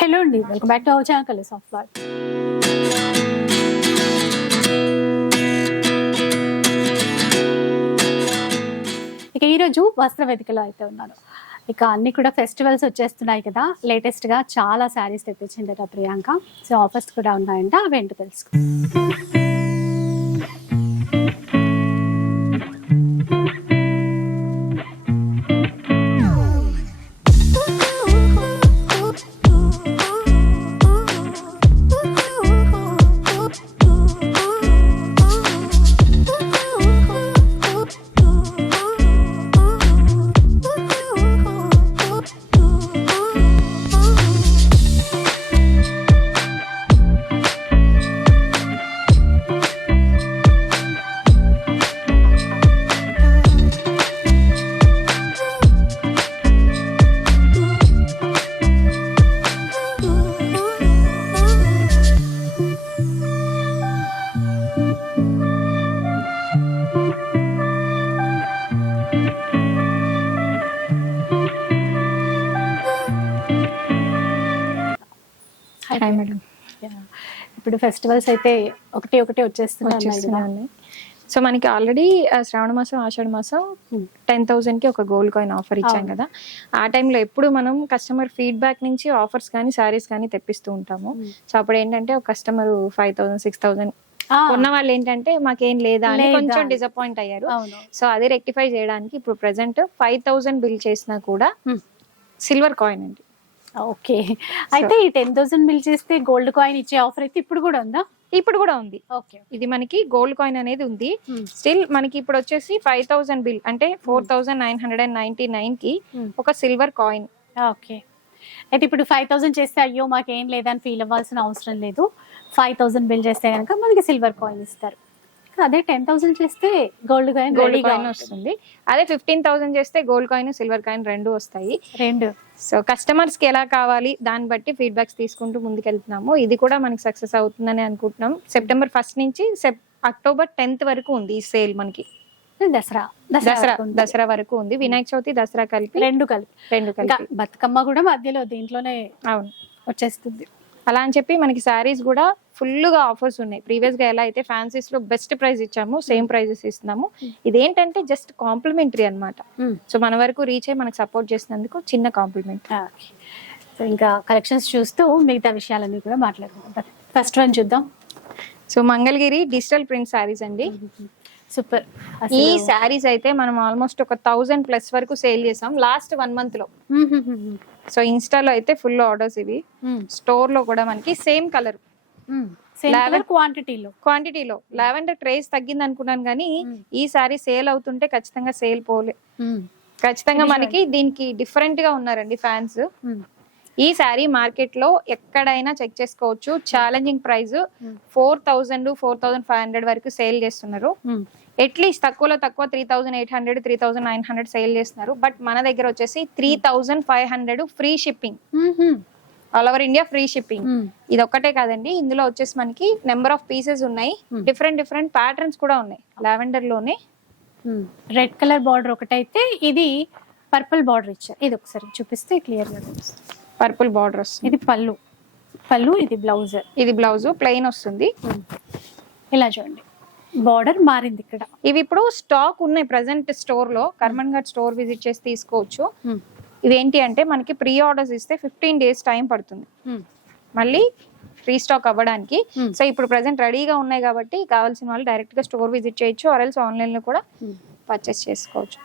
Hello అండి welcome back to our channel కలిసి of life ఇక ఈరోజు వస్త్ర వేదికలో అయితే ఉన్నాను. ఇక అన్ని కూడా ఫెస్టివల్స్ వచ్చేస్తున్నాయి కదా లేటెస్ట్గా చాలా శారీస్ తెప్పించిందట ప్రియాంక. సో ఆఫర్స్ కూడా ఉన్నాయంట అవి ఏంటో ఫెస్టివల్స్ అయితే ఒకటి ఒకటి వచ్చేస్తున్నాయి సో మనకి ఆల్రెడీ శ్రావణ మాసం ఆషాఢ మాసం టెన్ థౌసండ్కి ఒక గోల్డ్ కాయిన్ ఆఫర్ ఇచ్చాం. కదా. ఆ టైంలో ఎప్పుడు మనం కస్టమర్ ఫీడ్బ్యాక్ నుంచి ఆఫర్స్ కానీ సారీస్ కానీ తెప్పిస్తూ ఉంటాము. సో అప్పుడు ఏంటంటే ఒక customer five thousand six thousand ఉన్న వాళ్ళు ఏంటంటే మాకేం లేదా అని కొంచెం. డిసప్పాయింట్ అయ్యారు. సో అది రెక్టిఫై చేయడానికి ఇప్పుడు ప్రెసెంట్ ఫైవ్ థౌసండ్ బిల్ చేసినా కూడా. సిల్వర్ కాయిన్ అండి. ఓకే అయితే ఈ టెన్ థౌసండ్ బిల్ చేస్తే గోల్డ్ కాయిన్ ఇచ్చే ఆఫర్ అయితే ఇప్పుడు కూడా ఉందా? ఇప్పుడు కూడా ఉంది. ఓకే ఇది మనకి గోల్డ్ కాయిన్ అనేది ఉంది. Hmm. స్టిల్ మనకి ఇప్పుడు వచ్చేసి ఫైవ్ థౌసండ్ బిల్ అంటే four thousand nine hundred and ninety నైన్కి Hmm. ఒక సిల్వర్ కాయిన్ ఓకే అయితే ఇప్పుడు ఫైవ్ థౌసండ్ చేస్తే అయ్యో మాకేం లేదని ఫీల్ అవ్వాల్సిన అవసరం లేదు. ఫైవ్ థౌసండ్ బిల్ చేస్తే కనుక మనకి సిల్వర్ కాయిన్ ఇస్తారు. అదే టెన్ థౌసండ్ చేస్తే గోల్డ్ కాయిన్ గోల్డ్ కాయిన్ వస్తుంది. అదే ఫిఫ్టీన్ థౌసండ్ చేస్తే గోల్డ్ కాయిన్ సిల్వర్ కాయిన్ రెండు వస్తాయి. రెండు. సో కస్టమర్స్కి ఎలా కావాలి దాన్ని బట్టి ఫీడ్బ్యాక్స్ తీసుకుంటూ ముందుకెళ్తున్నాము. ఇది కూడా మనకి సక్సెస్ అవుతుందని అనుకుంటున్నాం. సెప్టెంబర్ ఫస్ట్ నుంచి సెప్ అక్టోబర్ టెన్త్ వరకు ఉంది ఈ సేల్ మనకి. దసరా. దసరా వరకు ఉంది. దసరా వరకు ఉంది. వినాయక చవితి దసరా కలిపి రెండు కలిపి. రెండు కలిపి. బతుకమ్మ కూడా మధ్యలో దీంట్లోనే అవును. వచ్చేస్తుంది. అలా అని చెప్పి మనకి శారీస్ కూడా ఫుల్గా ఆఫర్స్ ఉన్నాయి. ప్రీవియస్గా ఎలా అయితే ఫ్యాన్సీస్లో బెస్ట్ ప్రైస్ ఇచ్చాము సేమ్ ప్రైజెస్ ఇస్తున్నాము. ఇదేంటంటే జస్ట్ కాంప్లిమెంటరీ అన్నమాట. సో మన వరకు రీచ్ అయ్యి మనకు సపోర్ట్ చేసినందుకు చిన్న కాంప్లిమెంట్ సో ఇంకా కలెక్షన్స్ చూస్తూ మిగతా విషయాలన్నీ కూడా మాట్లాడుకుందాం. ఫస్ట్ వన్ చూద్దాం. So Mangalagiri digital print sarees అండి. సూపర్. ఈ శారీస్ అయితే మనం ఆల్మోస్ట్ ఒక థౌజండ్ ప్లస్ వరకు సేల్ చేసాం. లాస్ట్ వన్ మంత్లో. సో ఇన్స్టాలో అయితే ఫుల్ ఆర్డర్స్ ఇవి. స్టోర్లో కూడా మనకి సేమ్ కలర్. క్వాంటిటీలో. క్వాంటిటీలో. లావెండర్ ట్రేస్ తగ్గింది అనుకున్నాను కానీ. ఈ సారీ సేల్ అవుతుంటే ఖచ్చితంగా సేల్ పోలే. ఖచ్చితంగా మనకి దీనికి డిఫరెంట్గా ఉన్నారండి ఫ్యాన్స్ ఈ శారీ మార్కెట్లో ఎక్కడైనా చెక్ చేసుకోవచ్చు. Challenging price. Four thousand four thousand five hundred వరకు సేల్ చేస్తున్నారు. అట్లీస్ట్ తక్కువలో తక్కువ three thousand eight hundred three thousand nine hundred sale చేస్తున్నారు. బట్ మన దగ్గర వచ్చేసి three thousand five hundred free shipping. All over India free shipping ఇది ఒక్కటే కాదండి. ఇందులో వచ్చేసి మనకి నెంబర్ ఆఫ్ పీసెస్ ఉన్నాయి. డిఫరెంట్ డిఫరెంట్ ప్యాటర్న్స్ కూడా ఉన్నాయి. లావెండర్లోనే. రెడ్ కలర్ బార్డర్ ఒకటైతే ఇది పర్పుల్ బార్డర్ ఇచ్చారు. ఇది ఒకసారి చూపిస్తే క్లియర్గా పర్పుల్ బార్డర్ వస్తుంది. ఇది పళ్ళు. పళ్ళు ఇది బ్లౌజ్ ఇది బ్లౌజ్ ప్లెయిన్ వస్తుంది. ఇలా చూడండి. బార్డర్ మారింది ఇక్కడ. ఇవి ఇప్పుడు స్టాక్ ఉన్నాయి ప్రెసెంట్ స్టోర్లో కర్మన్ ఘాట్ స్టోర్ విజిట్ చేసి తీసుకోవచ్చు. ఇవి ఏంటి అంటే మనకి ప్రీ ఆర్డర్స్ ఇస్తే ఫిఫ్టీన్ డేస్ టైం పడుతుంది. మళ్ళీ రీస్టాక్ అవ్వడానికి. Hmm. సో ఇప్పుడు ప్రెసెంట్ రెడీగా ఉన్నాయి కాబట్టి కావాల్సిన వాళ్ళు డైరెక్ట్గా స్టోర్ విజిట్ చేయొచ్చు ఆర్ఎల్స్ ఆన్లైన్లో కూడా పర్చేస్ చేసుకోవచ్చు.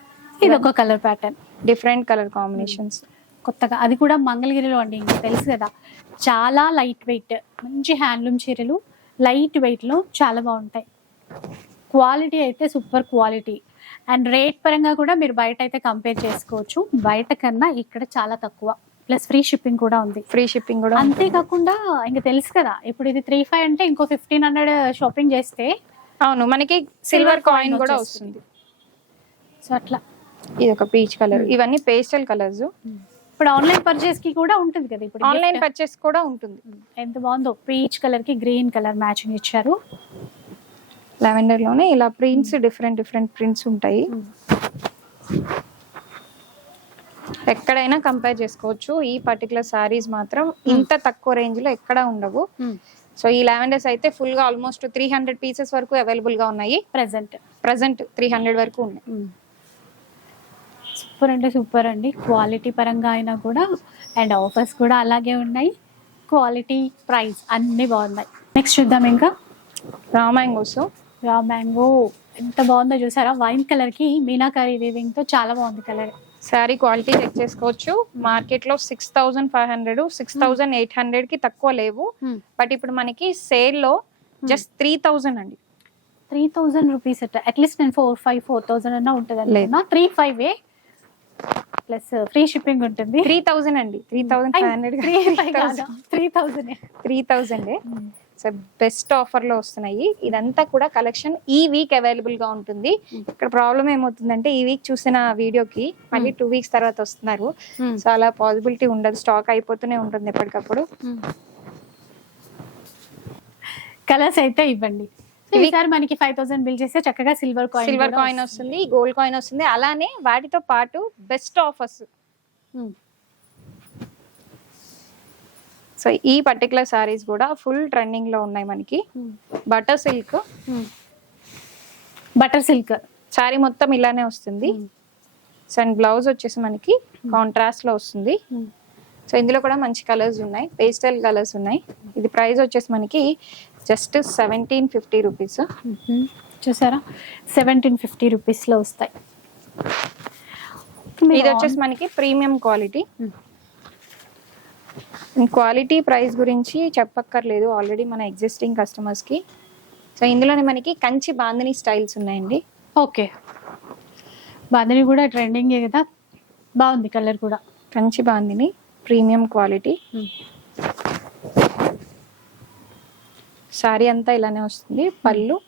ఇది ఒక colour pattern. Different colour combinations. కొత్తగా. అది కూడా మంగళగిరిలో అండి ఇంకా తెలుసు కదా. చాలా లైట్ వెయిట్ మంచి హ్యాండ్లూమ్ చీరలు లైట్ వెయిట్లో చాలా బాగుంటాయి. క్వాలిటీ అయితే సూపర్ క్వాలిటీ. అండ్ రేట్ పరంగా కూడా మీరు బయట అయితే కంపేర్ చేసుకోవచ్చు. బయట కన్నా ఇక్కడ చాలా తక్కువ. ప్లస్ ఫ్రీ షిప్పింగ్ కూడా ఉంది. ఫ్రీ షిప్పింగ్ కూడా. అంతేకాకుండా ఇంకా తెలుసు కదా ఇప్పుడు ఇది త్రీ ఫైవ్ అంటే ఇంకో ఫిఫ్టీన్ హండ్రెడ్ షాపింగ్ చేస్తే అవును మనకి సిల్వర్ కాయిన్ కూడా. వస్తుంది. సో అట్లా. ఇది ఒక పీచ్ కలర్. ఇవన్నీ పేస్టల్ కలర్స్. ఇప్పుడు ఆన్లైన్ పర్చేస్కి కూడా ఉంటుంది కదా ఇప్పుడు ఆన్లైన్. పర్చేస్ కూడా ఉంటుంది. ఎంత బాగుందో. పీచ్ కలర్కి గ్రీన్ కలర్ మ్యాచింగ్ ఇచ్చారు. లావెండర్లోనే ఇలా ప్రింట్స్ డిఫరెంట్ డిఫరెంట్ ప్రింట్స్ ఉంటాయి. ఎక్కడైనా కంపేర్ చేసుకోవచ్చు. ఈ పర్టికులర్ సారీస్ మాత్రం ఇంత తక్కువ రేంజ్లో ఎక్కడ ఉండవు. సో ఈ లావెండర్స్ అయితే ఫుల్గా ఆల్మోస్ట్ త్రీ హండ్రెడ్ పీసెస్ వరకు అవైలబుల్గా ఉన్నాయి. ప్రెసెంట్ ప్రజెంట్ త్రీ హండ్రెడ్ వరకు ఉన్నాయి. సూపర్ అంటే సూపర్ అండి. క్వాలిటీ పరంగా అయినా కూడా అండ్ ఆఫర్స్ కూడా అలాగే ఉన్నాయి. క్వాలిటీ ప్రైస్ అన్నీ బాగున్నాయి. నెక్స్ట్ చూద్దాం ఇంకా. రా మ్యాంగోస్ రా మ్యాంగో ఎంత బాగుందో చూసారా? వైన్ కలర్కి మీనాకారి వీవింగ్తో చాలా బాగుంది కలర్ శారీ క్వాలిటీ చెక్ చేసుకోవచ్చు. మార్కెట్లో six thousand five hundred six thousand eight హండ్రెడ్కి తక్కువ లేవు. బట్ ఇప్పుడు మనకి సేల్లో జస్ట్ త్రీ థౌసండ్ అండి. Three thousand rupees at least నేను ఫోర్ ఫైవ్ ఫోర్ థౌసండ్ అన్నా ఉంటుంది త్రీ ఫైవ్ ఏ? ప్లస్ ఫ్రీ షిప్పింగ్ ఉంటుంది. త్రీ థౌసండ్ అండి. Three thousand five hundred three thousand three thousand so best ఆఫర్లో వస్తున్నాయి. ఇదంతా కూడా కలెక్షన్ ఈ వీక్ అవైలబుల్గా ఉంటుంది. ఇక్కడ ప్రాబ్లం ఏమవుతుందంటే ఈ వీక్ చూసిన వీడియోకి మళ్ళీ టూ వీక్స్ తర్వాత వస్తున్నారు. సో అలా పాసిబిలిటీ ఉండదు. స్టాక్ అయిపోతూనే ఉంటుంది ఎప్పటికప్పుడు. కలర్స్ అయితే ఇవ్వండి. ఈసారి మనకి ఫైవ్ థౌసండ్ బిల్ చేస్తే చక్కగా సిల్వర్ కాయిన్ సిల్వర్ కాయిన్ వస్తుంది. గోల్డ్ కాయిన్ వస్తుంది. అలానే వాటితో పాటు బెస్ట్ ఆఫర్స్ సో ఈ పర్టికులర్ సారీస్ కూడా ఫుల్ ట్రెండింగ్లో ఉన్నాయి మనకి. Butter silk butter silk saree మొత్తం ఇలానే వస్తుంది. సో అండ్ బ్లౌజ్ వచ్చేసి మనకి కాంట్రాస్ట్లో వస్తుంది. సో ఇందులో కూడా మంచి కలర్స్ ఉన్నాయి. పేస్టల్ కలర్స్ ఉన్నాయి. ఇది ప్రైస్ వచ్చేసి మనకి జస్ట్ సెవెంటీన్ ఫిఫ్టీ రూపీస్ చూసారా? సెవెంటీన్ ఫిఫ్టీ రూపీస్లో వస్తాయి. ఇది వచ్చేసి మనకి ప్రీమియం క్వాలిటీ క్వాలిటీ ప్రైస్ గురించి చెప్పక్కర్లేదు. ఆల్రెడీ మన ఎగ్జిస్టింగ్ కస్టమర్స్కి. సో ఇందులోనే మనకి కంచి బాందిని స్టైల్స్ ఉన్నాయండి. ఓకే. బాదని కూడా ట్రెండింగ్ కదా? బాగుంది కలర్ కూడా. Kanchi bandhani premium quality. Saree అంతా ఇలానే వస్తుంది. పళ్ళు.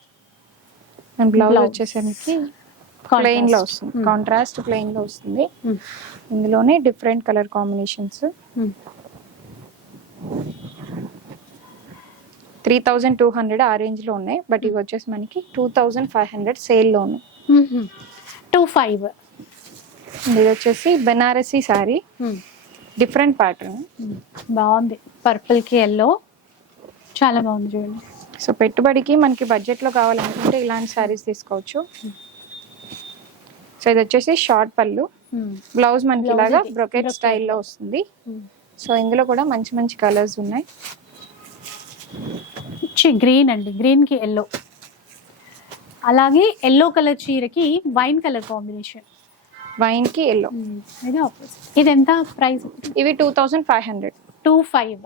And blouse. వచ్చేసరికి ప్లెయిన్లో వస్తుంది. కాంట్రాస్ట్ ప్లెయిన్లో వస్తుంది. ఇందులోనే different colour combinations three thousand two hundred ఆ రేంజ్లో ఉన్నాయి బట్ ఇవి వచ్చేసి మనకి టూ థౌజండ్ ఫైవ్ హండ్రెడ్ సేల్లో ఉన్నాయి టూ ఫైవ్. ఇది వచ్చేసి బెనారసీ సారీ. Different pattern. బాగుంది. పర్పుల్కి ఎల్లో. చాలా బాగుంది చూడండి. సో పెట్టుబడికి మనకి బడ్జెట్లో కావాలనుకుంటే ఇలాంటి సారీస్ తీసుకోవచ్చు. సో ఇది వచ్చేసి షార్ట్ పళ్ళు. బ్లౌజ్ మనకి ఇలాగా. బ్రొకెట్. స్టైల్లో వస్తుంది. సో ఇందులో కూడా మంచి మంచి కలర్స్ ఉన్నాయి. గ్రీన్ అండి. గ్రీన్కి ఎల్లో అలాగే ఎల్లో కలర్ చీరకి వైన్ కలర్ కాంబినేషన్. వైన్కి ఎల్లో ఇది ఆపోజిట్ ఇది ఎంత ప్రైస్? ఇవి two thousand five hundred two five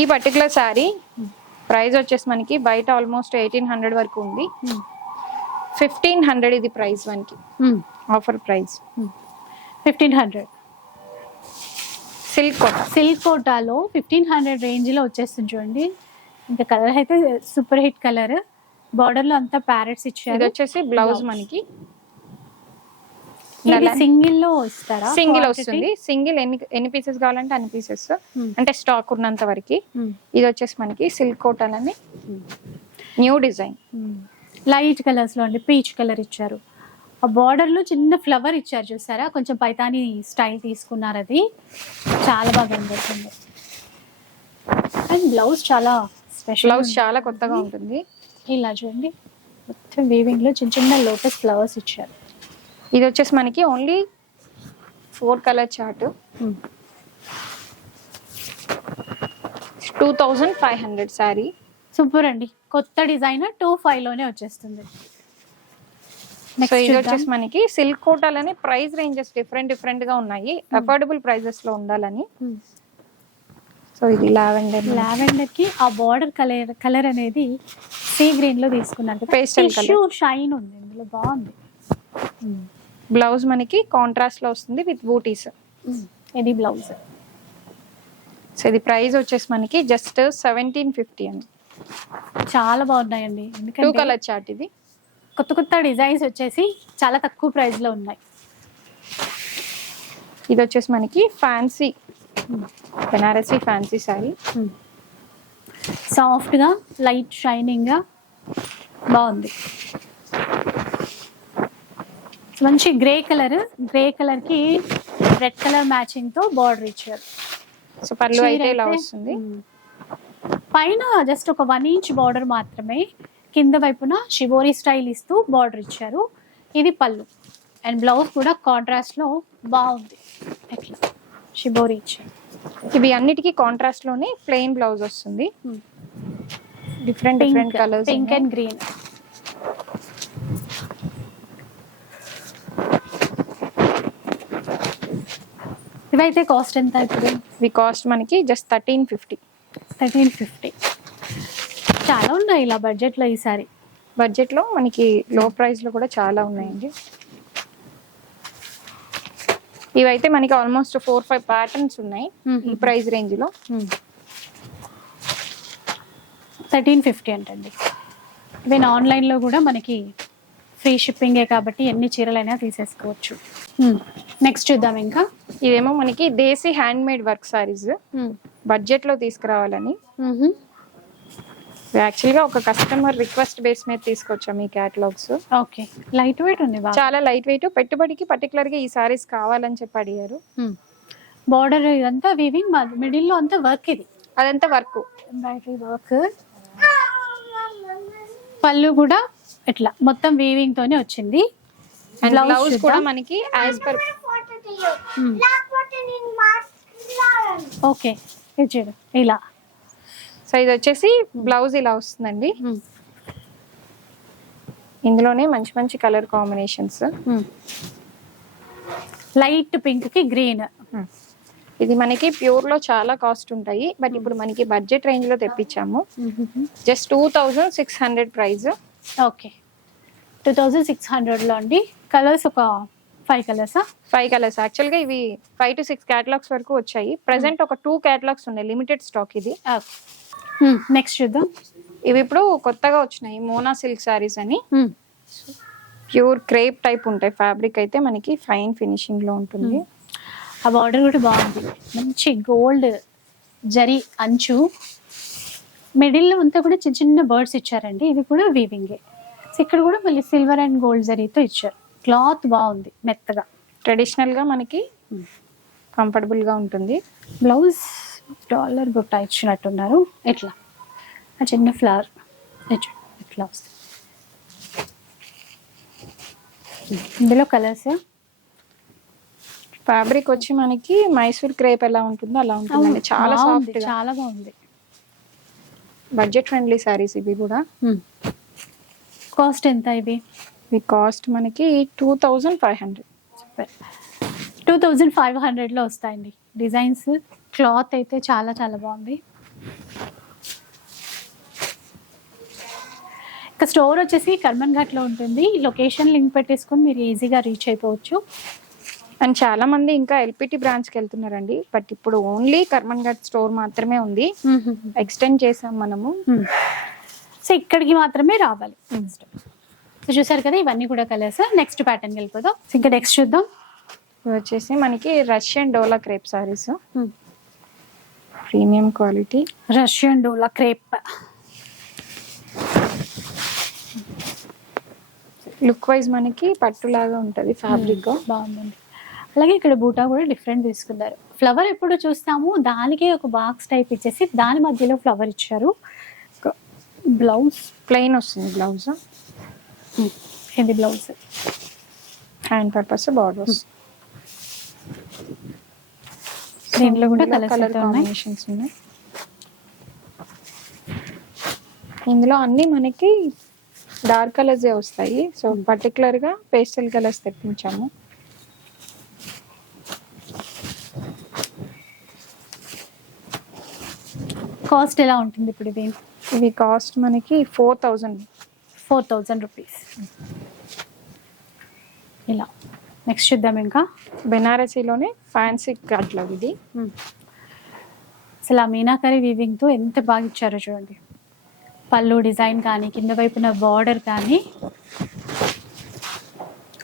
ఈ పర్టికులర్ శారీ ప్రైస్ వచ్చేసి మనకి బయట ఆల్మోస్ట్ ఎయిటీన్ హండ్రెడ్ వరకు ఉంది. ఫిఫ్టీన్ హండ్రెడ్ ఇది ప్రైస్ మనకి offer price fifteen hundred silk silk కోటాలో ఫిఫ్టీన్ హండ్రెడ్ రేంజ్లో వచ్చేస్తుంది చూడండి. ఇంకా కలర్ అయితే సూపర్ హిట్ కలర్. బార్డర్లో అంతా ప్యారెట్స్ ఇది ఇచ్చారు వచ్చేసి బ్లౌజ్. మనకి. ఇది సింగిల్లో ఇస్తారా? సింగిల్? వస్తుంది. సింగిల్ ఎన్ని ఎన్ని పీసెస్ కావాలంటే అన్ని పీసెస్ Hmm. అంటే స్టాక్ ఉన్నంత వరకు. Hmm. ఇది వచ్చేసి మనకి సిల్క్ కోటల్ అని న్యూ డిజైన్ లైట్ కలర్స్లో అండి పీచ్ కలర్ ఇచ్చారు. ఆ బార్డర్లో చిన్న ఫ్లవర్ ఇచ్చారు చూసారా? కొంచెం పైతాని స్టైల్ తీసుకున్నారు అది. చాలా బాగా కనబడుతుంది. అండ్ బ్లౌజ్ చాలా స్పెషల్ బ్లౌజ్ చాలా కొత్తగా ఉంటుంది. ఇలా చూడండి. మొత్తం వీవింగ్లో చిన్న చిన్న లోటస్ ఫ్లవర్స్ ఇచ్చారు. ఇది వచ్చేసి మనకి only four colour chart two thousand five hundred saree super అండి. కొత్త డిజైన్ టూ ఫైవ్లోనే వచ్చేస్తుంది. సో ఇది వచ్చేసి మనకి సిల్క్ కోటాల్ అని ప్రైస్ రేంజెస్ డిఫరెంట్ డిఫరెంట్గా ఉన్నాయి. అఫోర్డబుల్ ప్రైజెస్లో ఉండాలని. సో ఇది లావెండర్ లావెండర్కి ఆ బార్డర్ కలర్ కలర్ అనేది సీ గ్రీన్లో తీసుకున్నారు Pastel టిష్యూ షైన్ ఉంది ఇందులో బాగుంది. బ్లౌజ్ మనకి కాంట్రాస్ట్లో వస్తుంది విత్ బూటీస్ ఇది బ్లౌజ్ సో ఇది ప్రైస్ వచ్చేసి మనకి జస్ట్ సెవెంటీన్ ఫిఫ్టీ అండి చాలా బాగున్నాయండి. టూ కలర్ చార్ట్ ఇది. కొత్త కొత్త డిజైన్స్ వచ్చేసి చాలా తక్కువ ప్రైస్లో ఉన్నాయి. ఇది వచ్చేసి మనకి ఫ్యాన్సీ బెనారసీ ఫ్యాన్సీ శారీ సాఫ్ట్గా లైట్ షైనింగ్గా బాగుంది. మంచి గ్రే కలర్ గ్రే కలర్కి రెడ్ కలర్ మ్యాచింగ్తో బార్డర్ ఇచ్చారు. సో చీర అయితే ఇలా వస్తుంది. పైన జస్ట్ ఒక వన్ ఇంచ్ బార్డర్ మాత్రమే కింద వైపున షిబోరి స్టైల్ ఇస్తూ బార్డర్ ఇచ్చారు. ఇది పళ్ళు. అండ్ బ్లౌజ్ కూడా కాంట్రాస్ట్లో బాగుంది ఎట్లా షిబోరి ఇచ్చారు ఇవి అన్నిటికీ కాంట్రాస్ట్లోనే ప్లెయిన్ బ్లౌజ్ వస్తుంది. Different different colours pink and green ఇవైతే కాస్ట్ ఎంత ఇప్పుడు? ఇవి కాస్ట్ మనకి just thirteen fifty thirteen fifty చాలా ఉన్నాయి ఇలా బడ్జెట్లో ఈసారి. బడ్జెట్లో మనకి లో ప్రైస్లో కూడా చాలా ఉన్నాయండి. ఇవైతే మనకి ఆల్మోస్ట్ ఫోర్ ఫైవ్ ప్యాటర్న్స్ ఉన్నాయి ఈ ప్రైస్ రేంజ్లో. థర్టీన్ ఫిఫ్టీ అంటండి. ఈవెన్ ఆన్లైన్లో కూడా మనకి ఫ్రీ షిప్పింగే కాబట్టి ఎన్ని చీరలైనా తీసేసుకోవచ్చు. నెక్స్ట్ చూద్దాం ఇంకా. ఇదేమో మనకి desi hand made work sarees బడ్జెట్లో తీసుకురావాలని. యాక్చువల్గా ఒక కస్టమర్ రిక్వెస్ట్ బేస్ మీద తీసుకొచ్చాం ఈ క్యాటలాగ్స్ ఓకే లైట్ వెయిట్ ఉంది చాలా లైట్ వెయిట్ పెట్టుబడికి పర్టికులర్గా ఈ సారీస్ కావాలని చెప్పి అడిగారు. బార్డర్ ఇదంతా వీవింగ్ మిడిల్లో అంతా వర్క్ ఇది. అదంతా వర్క్ ఎంబ్రాయిడరీ వర్క్ పళ్ళు కూడా ఇట్లా మొత్తం వీవింగ్ తోనే వచ్చింది. బ్లౌజ్. కూడా మనకి యాజ్ పర్ ఓకే ఇలా. సో ఇది వచ్చేసి బ్లౌజ్ ఇలా వస్తుందండి. ఇందులోనే మంచి మంచి కలర్ కాంబినేషన్స్ లైట్ పింక్కి గ్రీన్ ఇది మనకి ప్యూర్లో చాలా కాస్ట్ ఉంటాయి. బట్ ఇప్పుడు మనకి బడ్జెట్ రేంజ్లో తెప్పించాము. Just two thousand six hundred price okay two thousand six హండ్రెడ్లో అండి. కలర్స్ ఒక ఫైవ్ కలర్సా ఫైవ్ కలర్స్ యాక్చువల్గా ఇవి ఫైవ్ టు సిక్స్ క్యాటలాగ్స్ వరకు వచ్చాయి. ప్రెసెంట్ ఒక టూ క్యాటలాగ్స్ ఉన్నాయి. లిమిటెడ్ స్టాక్ ఇది. నెక్స్ట్ చూద్దాం. ఇవి ఇప్పుడు కొత్తగా వచ్చినాయి మోనా సిల్క్ సారీస్ అని. ప్యూర్ క్రేప్ టైప్ ఉంటాయి ఫ్యాబ్రిక్ అయితే మనకి ఫైన్ ఫినిషింగ్లో ఉంటుంది. ఆ బార్డర్ కూడా బాగుంది. మంచి గోల్డ్ జరీ అంచు. మిడిల్లో అంతా కూడా చిన్న చిన్న బర్డ్స్ ఇచ్చారండి. ఇది కూడా వీవింగే ఇక్కడ కూడా మళ్ళీ సిల్వర్ అండ్ గోల్డ్ జరీతో ఇచ్చారు. క్లాత్ బాగుంది మెత్తగా. ట్రెడిషనల్గా మనకి కంఫర్టబుల్గా ఉంటుంది. బ్లౌజ్ డాలర్ బుట్ట ఇచ్చినట్టున్నారు ఎట్లా? ఆ చిన్న ఫ్లవర్. ఇట్లా వస్తుంది ఇందులో కలర్స్ ఫ్యాబ్రిక్ వచ్చి మనకి మైసూర్ క్రేప్ ఎలా ఉంటుందో అలా ఉంటుందండి. చాలా సాఫ్ట్ చాలా బాగుంది. బడ్జెట్ ఫ్రెండ్లీ సారీస్ ఇవి కూడా. కాస్ట్ ఎంత ఇవి? ఇవి కాస్ట్ మనకి two thousand five hundred. Two thousand five హండ్రెడ్లో వస్తాయండి డిజైన్స్. క్లాత్ అయితే చాలా చాలా బాగుంది. ఇక స్టోర్ వచ్చేసి కర్మన్ ఘాట్లో ఉంటుంది. లొకేషన్ లింక్ పెట్టేసుకొని మీరు ఈజీగా రీచ్ అయిపోవచ్చు. అండ్ చాలా మంది ఇంకా ఎల్పిటి బ్రాంచ్కి వెళ్తున్నారండి. బట్ ఇప్పుడు ఓన్లీ కర్మన్ ఘాట్ స్టోర్ మాత్రమే ఉంది. ఎక్స్టెండ్ చేసాం మనము. సో ఇక్కడికి మాత్రమే రావాలి. సో చూసారు కదా ఇవన్నీ కూడా కలర్స్. నెక్స్ట్ ప్యాటర్న్ వెళ్ళిపోదాం. సో ఇంకా నెక్స్ట్ చూద్దాం. వచ్చేసి మనకి Russian dola crepe sarees. Premium quality. Russian dola crepe. Look wise మనకి పట్టులాగా ఉంటది ఫ్యాబ్రిక్ బాగుందండి. అలాగే ఇక్కడ బూటా కూడా డిఫరెంట్ తీసుకున్నారు. ఫ్లవర్ ఎప్పుడు చూస్తాము? దానికే ఒక బాక్స్ టైప్ ఇచ్చేసి దాని మధ్యలో ఫ్లవర్ ఇచ్చారు. బ్లౌజ్ ప్లెయిన్ వస్తుంది బ్లౌజ్ ఇది బ్లౌజ్ హ్యాండ్ పర్పస్ బార్డర్స్ దీంట్లో కూడా కలర్ కాంబినేషన్స్ ఉన్నాయి. ఇందులో అన్ని మనకి డార్క్ కలర్స్ వస్తాయి. సో పర్టికులర్గా పేస్టల్ కలర్స్ తెప్పించాము. కాస్ట్ ఎలా ఉంటుంది ఇప్పుడు ఇది? ఇవి కాస్ట్ మనకి four thousand four thousand rupees ఇలా. నెక్స్ట్ చూద్దాం ఇంకా. బెనారసీలోనే ఫ్యాన్సీ క్యాట్లాగ్ ఇది. అసలు ఆ మీనాకరి వీవింగ్తో ఎంత బాగా ఇచ్చారో చూడండి. పళ్ళు డిజైన్ కానీ కింద వైపున బార్డర్ కానీ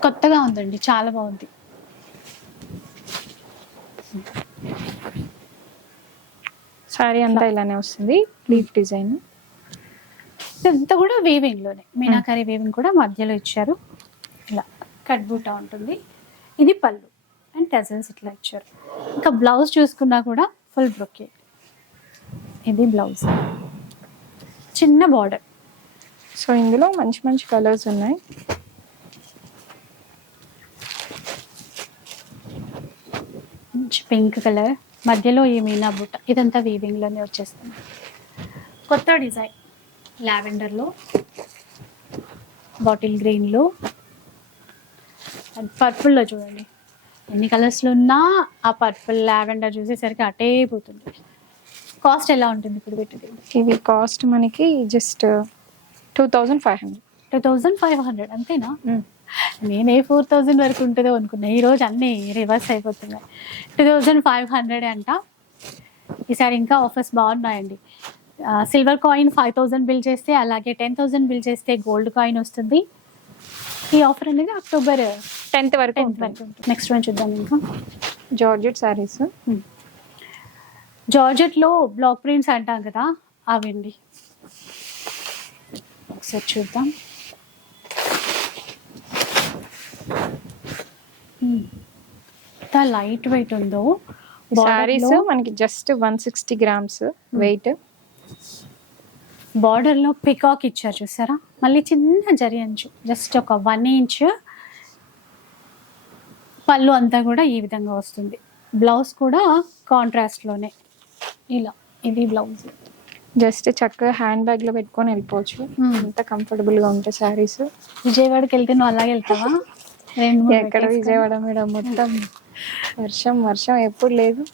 కొత్తగా ఉందండి చాలా బాగుంది. సారీ అంతా ఇలానే వస్తుంది లీఫ్ డిజైన్ ఇదంతా కూడా వీవింగ్లోనే మీనాకరి వీవింగ్ కూడా మధ్యలో ఇచ్చారు. ఇలా కట్ బూటా ఉంటుంది. ఇది పళ్ళు. అండ్ టెజల్స్ ఇట్లా ఇచ్చారు ఇంకా బ్లౌజ్ చూసుకున్నా కూడా ఫుల్ బ్రొకే ఇది బ్లౌజ్ చిన్న బార్డర్ సో ఇందులో మంచి మంచి కలర్స్ ఉన్నాయి. మంచి పింక్ కలర్ మధ్యలో ఈ మీనా బుట్ట ఇదంతా వీవింగ్లోనే వచ్చేస్తుంది. కొత్త డిజైన్ లావెండర్లో బాటిల్ గ్రీన్లో అండ్ పర్పుల్లో చూడండి. ఎన్ని కలర్స్లో ఉన్నా ఆ పర్పుల్ లావెండర్ చూసేసరికి అటే పోతుంది. కాస్ట్ ఎలా ఉంటుంది ఇప్పుడు పెట్టింది? ఇవి కాస్ట్ మనకి just two thousand five hundred two thousand five hundred అంతేనా? నేనే ఫోర్ థౌజండ్ వరకు ఉంటుందో అనుకున్నా. ఈరోజు అన్నీ రివర్స్ అయిపోతున్నాయి. టూ థౌజండ్ ఫైవ్ హండ్రెడ్ అంట. ఈసారి ఇంకా ఆఫర్స్ బాగున్నాయండి. Silver coin five thousand bill చేస్తే అలాగే టెన్ థౌజండ్ బిల్ చేస్తే గోల్డ్ కాయిన్ వస్తుంది. ఈ ఆఫర్ అనేది అక్టోబర్ టెన్త్ వరకు నెక్స్ట్ వన్ చూద్దాం ఇంకా. జార్జెట్ సారీస్ జార్జెట్లో బ్లాక్ ప్రింట్స్ అంటాం కదా అవండి. ఒకసారి చూద్దాం. Hmm. ఎంత లైట్ వెయిట్ ఉందో సారీస్ మనకి just one sixty grams weight బార్డర్లో పికాక్ ఇచ్చారు చూసారా? మళ్ళీ చిన్న జరి అంచు జస్ట్ ఒక వన్ ఇంచ్ పళ్ళు అంతా కూడా ఈ విధంగా వస్తుంది. బ్లౌజ్ కూడా కాంట్రాస్ట్లోనే ఇలా ఇది బ్లౌజ్ జస్ట్ చక్కగా హ్యాండ్ బ్యాగ్లో పెట్టుకొని వెళ్ళిపోవచ్చు. Hmm. ఎంత కంఫర్టబుల్గా ఉంటాయి సారీస్ విజయవాడకి వెళ్తే నువ్వు అలాగే వెళ్తావా? ఎక్కడ. విజయవాడ మేడం మొత్తం? వర్షం వర్షం ఎప్పుడు లేదు.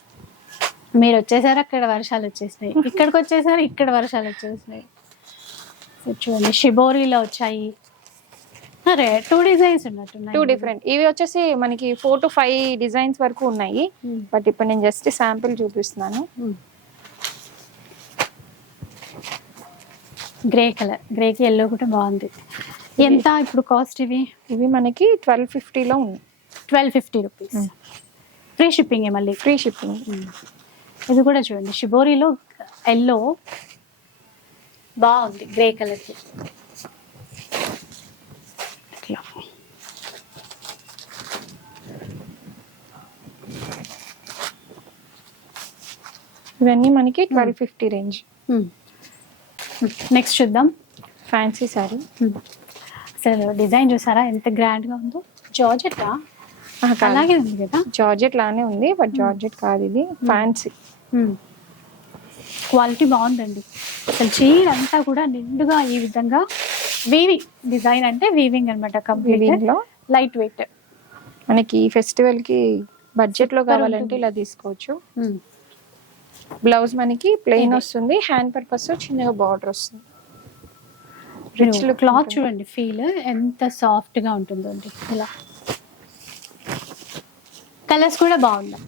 మీరు వచ్చేసారు అక్కడ వర్షాలు వచ్చేసినాయి. ఇక్కడికి వచ్చేసారు ఇక్కడ వర్షాలు వచ్చేసినాయి. చూడండి షిబోరీలో వచ్చాయి. అరే టూ డిజైన్స్ ఉన్నట్టున్నాయి. టూ డిఫరెంట్ ఇవి వచ్చేసి మనకి ఫోర్ టు ఫైవ్ డిజైన్స్ వరకు ఉన్నాయి. Hmm. బట్ ఇప్పుడు నేను జస్ట్ శాంపిల్ చూపిస్తున్నాను. గ్రే కలర్ గ్రేకి ఎల్లో కూడా బాగుంది. ఎంత ఇప్పుడు కాస్ట్ ఇవి? ఇవి మనకి ట్వెల్వ్ ఫిఫ్టీలో ఉన్నాయి. Twelve fifty rupees Hmm. Free shipping మళ్ళీ? ఫ్రీ షిప్పింగ్ ఇది కూడా చూడండి షిబోరీలో ఎల్లో బాగుంది గ్రే కలర్కి ఇట్లా ఇవన్నీ మనకి ట్వెల్వ్ ఫిఫ్టీ రేంజ్. నెక్స్ట్ చూద్దాం. Fancy saree Hmm. అసలు డిజైన్ చూసారా? ఎంత గ్రాండ్గా ఉందో. జార్జెట్ అలాగే ఉంది కదా. జార్జెట్ లానే ఉంది బట్ జార్జెట్ కాదు ఇది. ఫ్యాన్సీ క్వాలిటీ బాగుందండి. అసలు చీర అంతా కూడా నిండుగా ఈ విధంగా వీవింగ్ డిజైన్ అంటే వీవింగ్ అనమాట కంప్లీట్లో? లైట్ వెయిట్ మనకి ఫెస్టివల్కి బడ్జెట్లో కావాలంటే. ఇలా తీసుకోవచ్చు. బ్లౌజ్ మనకి ప్లెయిన్ వస్తుంది హ్యాండ్ పర్పస్ చిన్నగా బార్డర్ వస్తుంది. రిచ్ క్లాత్ చూడండి ఫీల్ ఎంత సాఫ్ట్గా ఉంటుందో అండి. ఇలా. కలర్స్ కూడా బాగున్నాయి.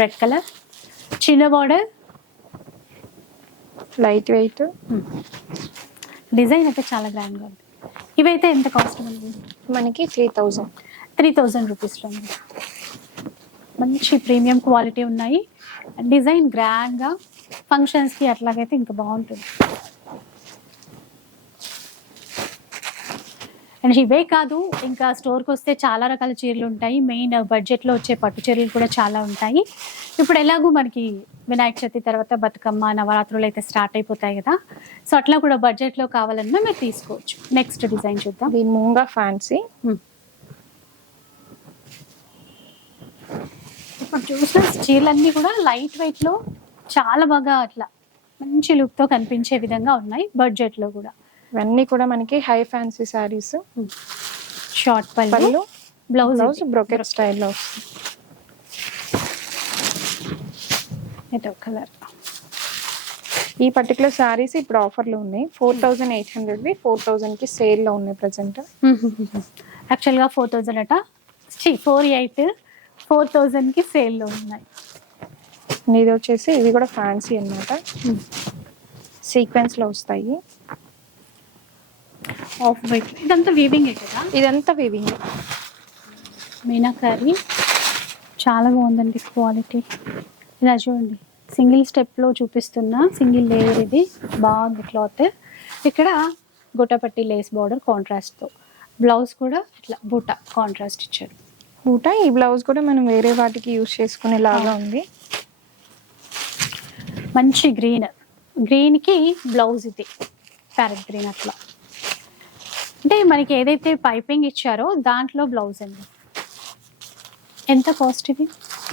రెడ్ కలర్ చిన్న బార్డర్ లైట్ వెయిట్. డిజైన్ అయితే చాలా గ్రాండ్గా ఉంది. ఇవైతే ఎంత కాస్ట్ మనకి మనకి త్రీ థౌజండ్ త్రీ థౌజండ్ రూపీస్లో ఉంది. మంచి ప్రీమియం క్వాలిటీ ఉన్నాయి. డిజైన్ గ్రాండ్గా ఫంక్షన్స్కి అట్లాగైతే ఇంకా బాగుంటుంది. అండ్ ఇవే కాదు ఇంకా స్టోర్కి వస్తే చాలా రకాల చీరలు ఉంటాయి. మెయిన్ బడ్జెట్లో వచ్చే పట్టు చీరలు కూడా చాలా ఉంటాయి. ఇప్పుడు ఎలాగూ మనకి వినాయక చవితి తర్వాత బతుకమ్మ నవరాత్రులు అయితే స్టార్ట్ అయిపోతాయి కదా. సో అట్లా కూడా బడ్జెట్లో కావాలన్నా మీరు తీసుకోవచ్చు. నెక్స్ట్ డిజైన్ చూద్దాం. ఇది మూంగా ఫ్యాన్సీ. ఇప్పుడు చూసిన చీరలన్నీ కూడా లైట్ వెయిట్లో చాలా బాగా అట్లా మంచి లుక్తో కనిపించే విధంగా ఉన్నాయి బడ్జెట్లో కూడా. ఇవన్నీ కూడా మనకి హై ఫ్యాన్సీ సారీస్ షార్ట్ పళ్ళు బ్లౌజ్ బ్లౌజ్ బ్రోకెట్ స్టైల్లో వస్తుంది. ఇదో కలర్ ఈ పర్టికులర్ సారీస్ ఇప్పుడు ఆఫర్లో ఉన్నాయి. ఫోర్ థౌజండ్ ఎయిట్ హండ్రెడ్వి ఫోర్ థౌజండ్కి సేల్లో ఉన్నాయి ప్రజెంట్ యాక్చువల్గా ఫోర్ థౌజండ్ అట. ఫోర్ ఎయిట్ ఫోర్ థౌజండ్కి సేల్లో ఉన్నాయి. ఇది వచ్చేసి ఇవి కూడా ఫ్యాన్సీ అన్నమాట. సీక్వెన్స్లో వస్తాయి. ఆఫ్ వైట్ ఇదంతా వీవింగ్ కదా? ఇదంతా వివింగ్ మీనాకారి. చాలా బాగుందండి క్వాలిటీ ఇలా చూడండి. సింగిల్ స్టెప్లో చూపిస్తున్న సింగిల్ లేయర్ ఇది. బాగుంది క్లాత్ ఇక్కడ గుట్టపట్టి లేస్ బార్డర్ కాంట్రాస్ట్తో బ్లౌజ్ కూడా ఇట్లా బూటా కాంట్రాస్ట్ ఇచ్చారు. బూట ఈ బ్లౌజ్ కూడా మనం వేరే వాటికి యూస్ చేసుకునేలాగా ఉంది. మంచి గ్రీన్ గ్రీన్కి బ్లౌజ్ ఇది. ప్యారెట్ గ్రీన్ అట్లా. అంటే మనకి ఏదైతే పైపింగ్ ఇచ్చారో దాంట్లో బ్లౌజ్ అండి. ఎంత కాస్ట్ ఇది?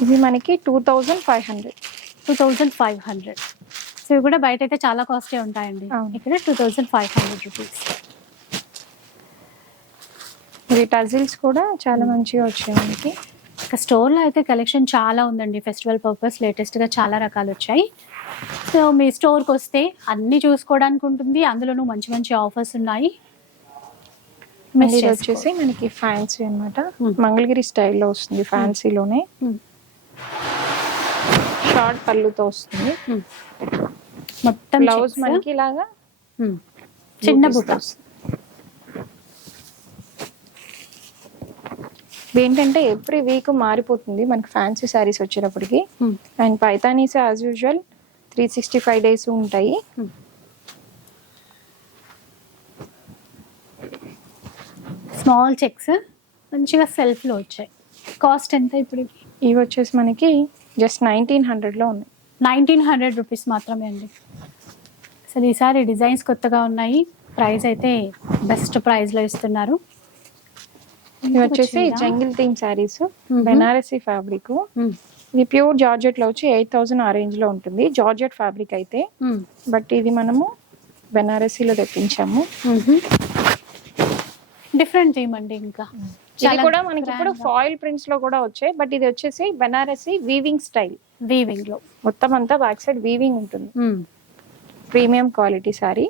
ఇది మనకి two thousand five hundred. Two thousand five hundred. So ఇవి కూడా బయట అయితే చాలా కాస్ట్లీ ఉంటాయండి. ఇక్కడ two thousand five hundred rupees. ఇది టజిల్స్ కూడా చాలా మంచిగా వచ్చాయి మనకి. ఇక స్టోర్లో అయితే కలెక్షన్ చాలా ఉందండి. ఫెస్టివల్ పర్పస్ లేటెస్ట్గా చాలా రకాలు వచ్చాయి. సో మీ స్టోర్కి వస్తే అన్నీ చూసుకోవడానికి ఉంటుంది. అందులోనూ మంచి మంచి ఆఫర్స్ ఉన్నాయి. ఇది చేసుకో- వచ్చేసి మనకి ఫ్యాన్సీ అన్నమాట. Hmm. మంగళగిరి స్టైల్లో వస్తుంది ఫ్యాన్సీలోనే ఉమ్, షార్ట్ పళ్ళుతో వస్తుంది. మొత్తం బ్లౌజ్. మనకి ఇలాగా చిన్న బుట్ట. ఇదేంటంటే ఎవ్రీ వీక్ మారిపోతుంది మనకి ఫ్యాన్సీ శారీస్ వచ్చేటప్పటికి. And Paithanis as usual three sixty five days ఉంటాయి. స్మాల్ చెక్స్ మంచిగా సెల్ఫ్లో వచ్చాయి. కాస్ట్ ఎంత ఇప్పుడు? ఇవి వచ్చేసి మనకి జస్ట్ నైన్టీన్ హండ్రెడ్లో ఉన్నాయి. నైన్టీన్ హండ్రెడ్ రూపీస్ మాత్రమే అండి. అసలు ఈసారి డిజైన్స్ కొత్తగా ఉన్నాయి. ప్రైస్ అయితే బెస్ట్ ప్రైస్లో ఇస్తున్నారు. ఇవి వచ్చేసి? Jungle theme saris. Banarasi fabric. ఇది ప్యూర్ జార్జెట్లో వచ్చి ఎయిట్ థౌసండ్ ఆ రేంజ్లో ఉంటుంది. జార్జెట్ ఫ్యాబ్రిక్ అయితే. బట్ ఇది మనము బెనారసీలో తెప్పించాము. డిఫరెంట్ అండి ఇంకా. ఇది కూడా మనకి ఇప్పుడు. ఫాయిల్ ప్రింట్స్లో కూడా వచ్చాయి బట్ ఇది వచ్చేసి బెనారసీ వీవింగ్ స్టైల్. వీవింగ్లో. మొత్తం అంతా బ్యాక్ సైడ్ వీవింగ్ ఉంటుంది. Premium quality sari.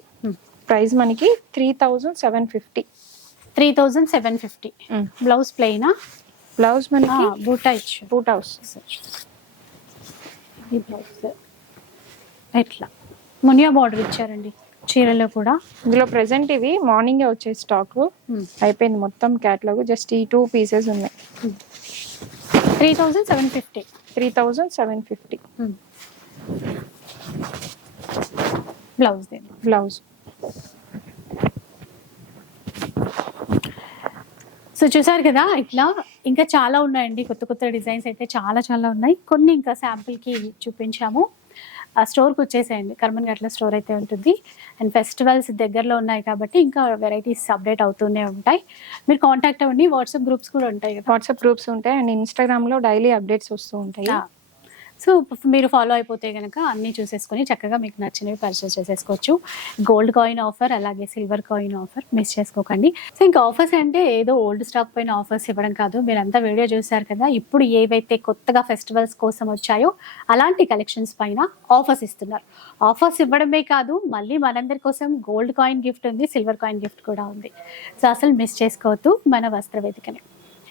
ప్రైస్ మనకి three thousand seven fifty. Three thousand seven fifty. Blouse ప్లెయినా blouse మనకి బూటా ఇచ్చు బూట్ హౌస్. ఈ బ్లౌజ్. మునియా బార్డర్ ఇచ్చారండి. చీరలో కూడా. ఇందులో ప్రెసెంట్ ఇవి. మార్నింగే వచ్చే స్టాక్ ఉమ్, అయిపోయింది మొత్తం క్యాటలాగ్ జస్ట్ ఈ టూ పీసెస్ ఉన్నాయి. Three thousand seven fifty three thousand seven fifty blouse blouse so చూసారు కదా ఇట్లా ఇంకా చాలా ఉన్నాయండి. కొత్త కొత్త డిజైన్స్ అయితే చాలా చాలా ఉన్నాయి. కొన్ని ఇంకా శాంపుల్కి చూపించాము. ఆ స్టోర్కి వచ్చేసేయండి. కర్మన్ గట్ల స్టోర్ అయితే ఉంటుంది. అండ్ ఫెస్టివల్స్ దగ్గరలో ఉన్నాయి కాబట్టి ఇంకా వెరైటీస్ అప్డేట్ అవుతూనే ఉంటాయి. మీరు కాంటాక్ట్ అవ్వండి. వాట్సాప్ గ్రూప్స్ కూడా ఉంటాయి వాట్సాప్ గ్రూప్స్ ఉంటాయి. అండ్ ఇన్స్టాగ్రామ్లో డైలీ అప్డేట్స్ వస్తూ ఉంటాయి. సో మీరు ఫాలో అయిపోతే కనుక అన్నీ చూసేసుకొని చక్కగా మీకు నచ్చినవి పర్చేస్ చేసేసుకోవచ్చు. గోల్డ్ కాయిన్ ఆఫర్ అలాగే సిల్వర్ కాయిన్ ఆఫర్ మిస్ చేసుకోకండి. సో ఇంకా ఆఫర్స్ అంటే ఏదో ఓల్డ్ స్టాక్ పైన ఆఫర్స్ ఇవ్వడం కాదు. మీరంతా వీడియో చూసారు కదా ఇప్పుడు ఏవైతే కొత్తగా ఫెస్టివల్స్ కోసం వచ్చాయో అలాంటి కలెక్షన్స్ పైన ఆఫర్స్ ఇస్తున్నారు. ఆఫర్స్ ఇవ్వడమే కాదు మళ్ళీ మనందరి కోసం గోల్డ్ కాయిన్ గిఫ్ట్ ఉంది సిల్వర్ కాయిన్ గిఫ్ట్ కూడా ఉంది. సో అసలు మిస్ చేసుకోవద్దు మన వస్త్ర వేదికని